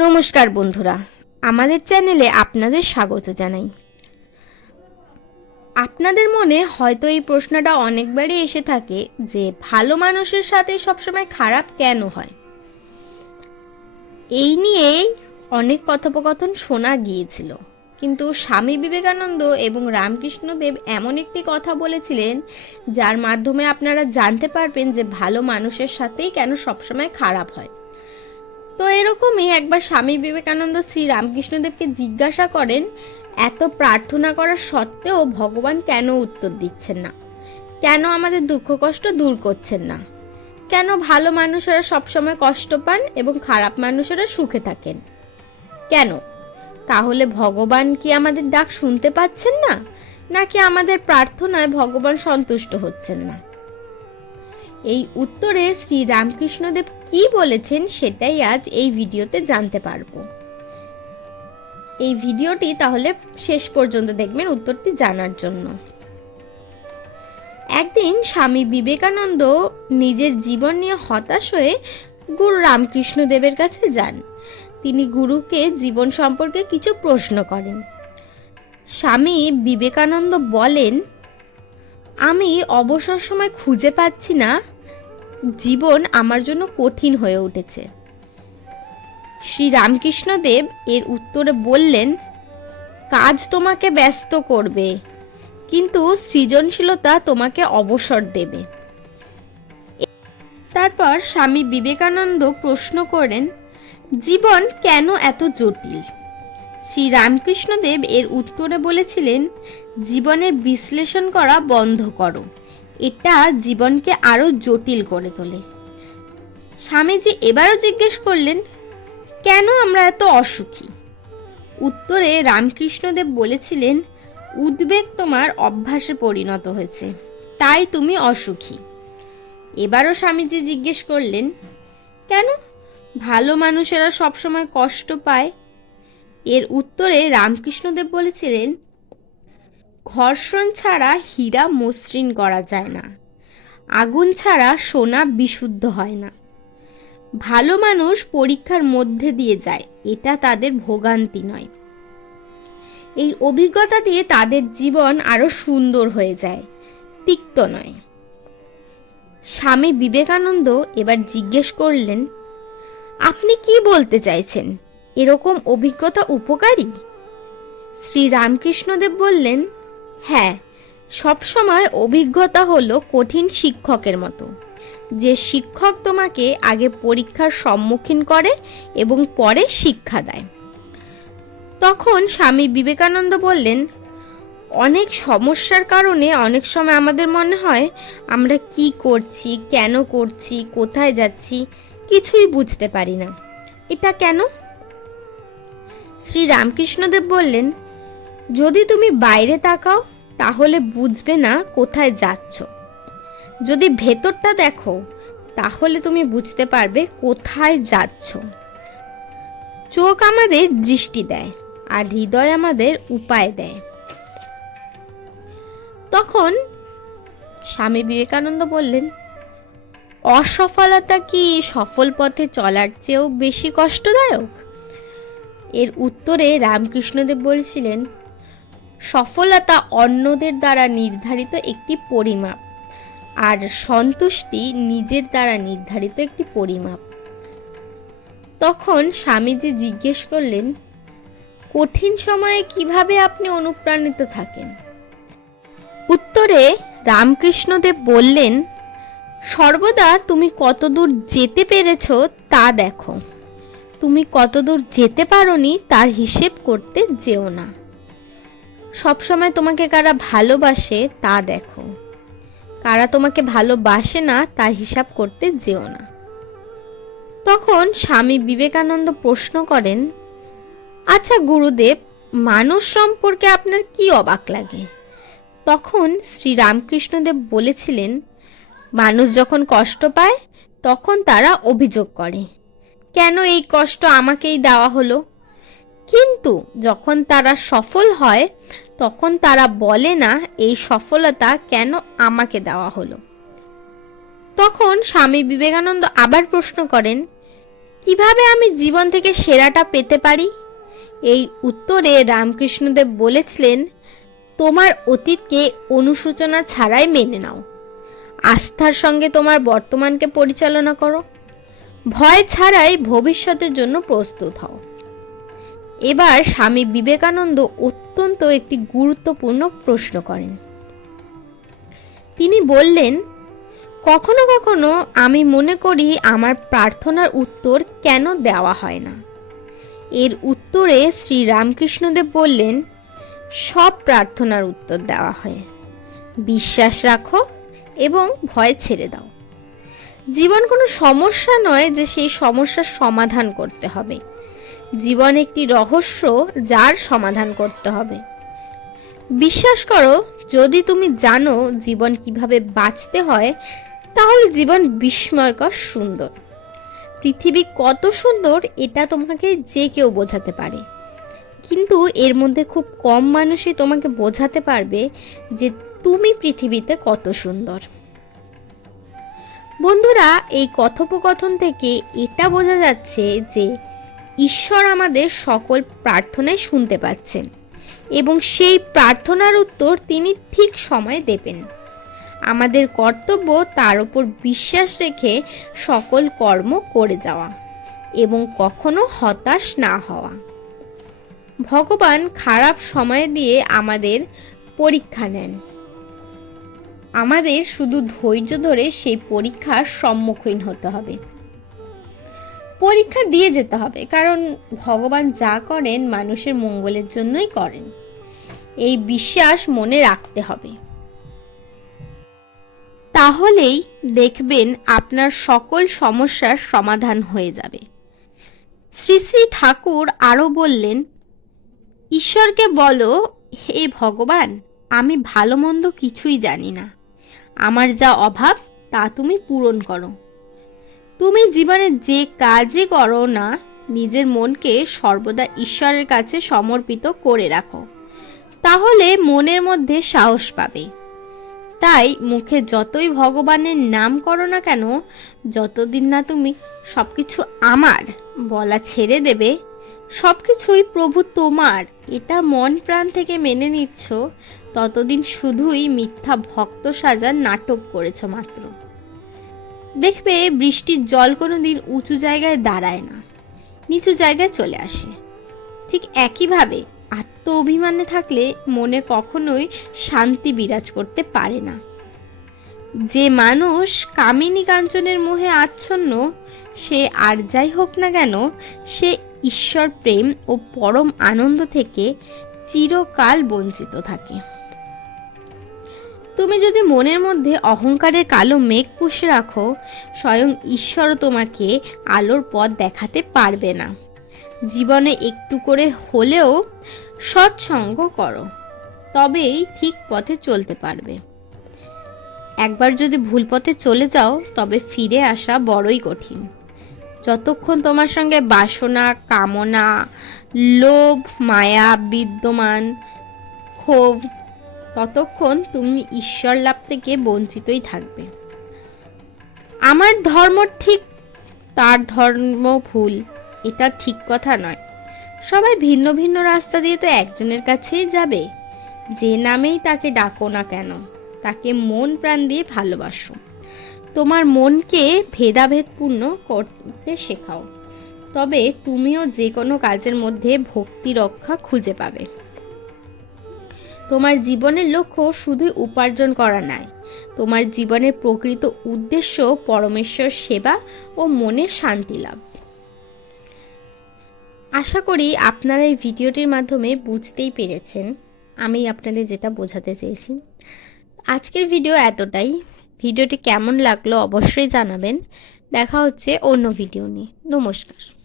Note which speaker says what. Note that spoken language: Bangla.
Speaker 1: নমস্কার বন্ধুরা, আমাদের চ্যানেলে আপনাদের স্বাগত জানাই। আপনাদের মনে হয়তো এই প্রশ্নটা অনেকবারই এসে থাকে যে, ভালো মানুষের সাথে সবসময় খারাপ কেন হয়? এই নিয়েই অনেক কথোপকথন শোনা গিয়েছিল। কিন্তু স্বামী বিবেকানন্দ এবং রামকৃষ্ণদেব এমন একটি কথা বলেছিলেন, যার মাধ্যমে আপনারা জানতে পারবেন যে, ভালো মানুষের সাথেই কেন সবসময় খারাপ হয়। তো এরকমই একবার স্বামী বিবেকানন্দ শ্রী রামকৃষ্ণদেবকে জিজ্ঞাসা করেন, এত প্রার্থনা করার সত্ত্বেও ভগবান কেন উত্তর দিচ্ছেন না? কেন আমাদের দুঃখ কষ্ট দূর করছেন না? কেন ভালো মানুষেরা সবসময় কষ্ট পান এবং খারাপ মানুষেরা সুখে থাকেন? কেন? তাহলে ভগবান কি আমাদের ডাক শুনতে পাচ্ছেন না? নাকি আমাদের প্রার্থনায় ভগবান সন্তুষ্ট হচ্ছেন না? এই উত্তরে শ্রী রামকৃষ্ণদেব কি বলেছেন সেটাই আজ এই ভিডিওতে জানতে পারব। এই ভিডিওটি তাহলে শেষ পর্যন্ত দেখবেন উত্তরটি জানার জন্য। একদিন স্বামী বিবেকানন্দ নিজের জীবন নিয়ে হতাশ হয়ে গুরু রামকৃষ্ণ দেবের কাছে যান। তিনি গুরুকে জীবন সম্পর্কে কিছু প্রশ্ন করেন। স্বামী বিবেকানন্দ বলেন আমি অবসর সময় খুঁজে পাচ্ছি না। জীবন আমার জন্য কঠিন হয়ে উঠেছে। শ্রী রামকৃষ্ণদেব এর উত্তরে বললেন, কাজ তোমাকে ব্যস্ত করবে, কিন্তু সৃজনশীলতা তোমাকে অবসর দেবে। তারপর স্বামী বিবেকানন্দ প্রশ্ন করেন, জীবন কেন এত জটিল? শ্রী রামকৃষ্ণদেব এর উত্তরে বলেছিলেন, জীবনের বিশ্লেষণ করা বন্ধ করো। এটা জীবনকে আরও জটিল করে তোলে। স্বামীজি এবারও জিজ্ঞেস করলেন, কেন আমরা এত অসুখী? উত্তরে রামকৃষ্ণদেব বলেছিলেন, উদ্বেগ তোমার অভ্যাসে পরিণত হয়েছে, তাই তুমি অসুখী। এবারও স্বামীজি জিজ্ঞেস করলেন, কেন? ভালো মানুষেরা সবসময় কষ্ট পায় এর উত্তরে রামকৃষ্ণদেব বলেছিলেন, ঘর্ষণ ছাড়া হীরা মসৃণ করা যায় না, আগুন ছাড়া সোনা বিশুদ্ধ হয় না। ভালো মানুষ পরীক্ষার মধ্যে দিয়ে যায়, এটা তাদের ভোগান্তি নয় এই অভিজ্ঞতা দিয়ে তাদের জীবন আরও সুন্দর হয়ে যায়, তিক্ত নয়। স্বামী বিবেকানন্দ এবার জিজ্ঞেস করলেন, আপনি কি বলতে চাইছেন? এরকম অভিজ্ঞতা উপকারী? শ্রী রামকৃষ্ণদেব বললেন হ্যাঁ সবসময় অভিজ্ঞতা হলো কঠিন শিক্ষকের মতো। যে শিক্ষক তোমাকে আগে পরীক্ষার সম্মুখীন করে এবং পরে শিক্ষা দেয়। তখন স্বামী বিবেকানন্দ বললেন, অনেক সমস্যার কারণে অনেক সময় আমাদের মনে হয় আমরা কি করছি, কেন করছি, কোথায় যাচ্ছি, কিছুই বুঝতে পারি না। এটা কেন? শ্রী রামকৃষ্ণদেব বললেন, যদি তুমি বাইরে তাকাও, তাহলে বুঝবে না কোথায় যাচ্ছ। যদি ভেতরটা দেখো, তাহলে তুমি বুঝতে পারবে কোথায় যাচ্ছ। চোখ আমাদের দৃষ্টি দেয়, আর হৃদয় আমাদের উপায় দেয়। তখন স্বামী বিবেকানন্দ বললেন, অসফলতা কি সফল পথে চলার চেয়েও বেশি কষ্টদায়ক? এর উত্তরে রামকৃষ্ণদেব বলেছিলেন, সফলতা অন্যদের দ্বারা নির্ধারিত একটি পরিমাপ, আর সন্তুষ্টি নিজের দ্বারা নির্ধারিত একটি পরিমাপ। তখন স্বামীজি জিজ্ঞেস করলেন, কঠিন সময়ে কীভাবে আপনি অনুপ্রাণিত থাকেন? উত্তরে রামকৃষ্ণদেব বললেন, সর্বদা তুমি কতদূর যেতে পেরেছ তা দেখো। তুমি কতদূর যেতে পারোনি তার হিসেব করতে যেও না। সবসময় তোমাকে কারা ভালোবাসে তা দেখো। কারা তোমাকে ভালোবাসে না তার হিসাব করতে যেও না। তখন স্বামী বিবেকানন্দ প্রশ্ন করেন আচ্ছা গুরুদেব, মানুষ সম্পর্কে আপনার কি অবাক লাগে? তখন শ্রী রামকৃষ্ণদেব বলেছিলেন, মানুষ যখন কষ্ট পায়, তখন তারা অভিযোগ করে। কেন এই কষ্ট আমাকেই দেওয়া হলো? কিন্তু যখন তারা সফল হয়, তখন তারা বলে না এই সফলতা কেন আমাকে দেওয়া হলো। তখন স্বামী বিবেকানন্দ আবার প্রশ্ন করেন, কীভাবে আমি জীবন থেকে সেরাটা পেতে পারি? এই উত্তরে রামকৃষ্ণদেব বলেছিলেন, তোমার অতীতকে অনুশোচনা ছাড়াই মেনে নাও। আস্থার সঙ্গে তোমার বর্তমানকে পরিচালনা করো। ভয় ছাড়াই ভবিষ্যতের জন্য প্রস্তুত হও। এবার স্বামী বিবেকানন্দ অত্যন্ত একটি গুরুত্বপূর্ণ প্রশ্ন করেন। তিনি বললেন, কখনো কখনো আমি মনে করি আমার প্রার্থনার উত্তর কেন দেওয়া হয় না? এর উত্তরে শ্রী রামকৃষ্ণদেব বললেন, সব প্রার্থনার উত্তর দেওয়া হয়। বিশ্বাস রাখো এবং ভয় ছেড়ে দাও। জীবন কোনো সমস্যা নয় যে সেই সমস্যার সমাধান করতে হবে। জীবন একটি রহস্য যার সমাধান করতে হবে। বিশ্বাস করো, যদি তুমি জানো জীবন কীভাবে বাঁচতে হয়, তাহলে জীবন বিস্ময়কর সুন্দর। পৃথিবী কত সুন্দর এটা তোমাকে যে কেউ বোঝাতে পারে। কিন্তু এর মধ্যে খুব কম মানুষই তোমাকে বোঝাতে পারবে যে তুমি পৃথিবীতে কত সুন্দর। বন্ধুরা, এই কথোপকথন থেকে এটা বোঝা যাচ্ছে যে ঈশ্বর আমাদের সকল প্রার্থনায় শুনতে পাচ্ছেন এবং সেই প্রার্থনার উত্তর তিনি ঠিক সময় দেবেন। আমাদের কর্তব্য তার উপর বিশ্বাস রেখে সকল কর্ম করে যাওয়া এবং কখনো হতাশ না হওয়া। ভগবান খারাপ সময় দিয়ে আমাদের পরীক্ষা নেন। আমাদের শুধু ধৈর্য ধরে সেই পরীক্ষার সম্মুখীন হতে হবে। পরীক্ষা দিয়ে যেতে হবে, কারণ ভগবান যা করেন মানুষের মঙ্গলের জন্যই করেন। এই বিশ্বাস মনে রাখতে হবে। তাহলেই দেখবেন আপনার সকল সমস্যার সমাধান হয়ে যাবে। শ্রী শ্রী ঠাকুর আরও বললেন, ঈশ্বরকে বলো, হে ভগবান, আমি ভালো মন্দ কিছুই জানি না। আমার যা অভাব, তা তুমি পূরণ করো। তুমি জীবনে যে কাজই করো না, নিজের মনকে সর্বদা ঈশ্বরের কাছে সমর্পিত করে রাখো। তাহলে মনের মধ্যে সাহস পাবে। তাই মুখে যতই ভগবানের নাম করো না কেন, যতদিন না তুমি সবকিছু আমার বলা ছেড়ে দেবে, সবকিছুই প্রভু তোমার। এটা মন প্রাণ থেকে মেনে নিচ্ছ ততদিন শুধুই মিথ্যা ভক্ত সাজার নাটক করেছ মাত্র। দেখবে বৃষ্টির জল কোনো দিন উঁচু জায়গায় দাঁড়ায় না, নিচু জায়গায় চলে আসে। ঠিক একইভাবে আত্ম অভিমানে থাকলে মনে কখনোই শান্তি বিরাজ করতে পারে না। যে মানুষ কামিনী কাঞ্চনের মোহে আচ্ছন্ন, সে আর যাই হোক না কেন, সে ঈশ্বর প্রেম ও পরম আনন্দ থেকে চিরকাল বঞ্চিত থাকে। তুমি যদি মনের মধ্যে অহংকারের কালো মেঘ পুষে রাখো, স্বয়ং ঈশ্বরও তোমাকে আলোর পথ দেখাতে পারবে না। জীবনে একটু করে হলেও সৎসঙ্গ করো, তবেই ঠিক পথে চলতে পারবে। একবার যদি ভুল পথে চলে যাও, তবে ফিরে আসা বড়ই কঠিন। যতক্ষণ তোমার সঙ্গে বাসনা, কামনা, লোভ, মায়া, বিদ্যমান, ক্ষোভ ততক্ষণ তুমি ঈশ্বর লাভ থেকে বঞ্চিতই থাকবে। আমার ধর্ম ঠিক তার ধর্ম ভুল, এটা ঠিক কথা নয়। সবাই ভিন্ন ভিন্ন রাস্তা দিয়ে তো একজনের কাছেই যাবে। যে নামেই তাকে ডাকো না কেন, তাকে মন প্রাণ দিয়ে ভালোবাসো। তোমার মনকে ভেদাভেদপূর্ণ করতে শেখাও। তবে তুমিও যে কোনো কাজের মধ্যে ভক্তি রক্ষা খুঁজে পাবে। তোমার জীবনের লক্ষ্য শুধুই উপার্জন করা নয়। তোমার জীবনের প্রকৃত উদ্দেশ্য পরমেশ্বর সেবা ও মনের শান্তি লাভ। আশা করি আপনারা এই ভিডিওটির মাধ্যমে বুঝতেই পেরেছেন। আমি আপনাদের যেটা বোঝাতে চেয়েছি। আজকের ভিডিও এতটাই। ভিডিওটি কেমন লাগল অবশ্যই জানাবেন। দেখা হচ্ছে অন্য ভিডিও নিয়ে। নমস্কার।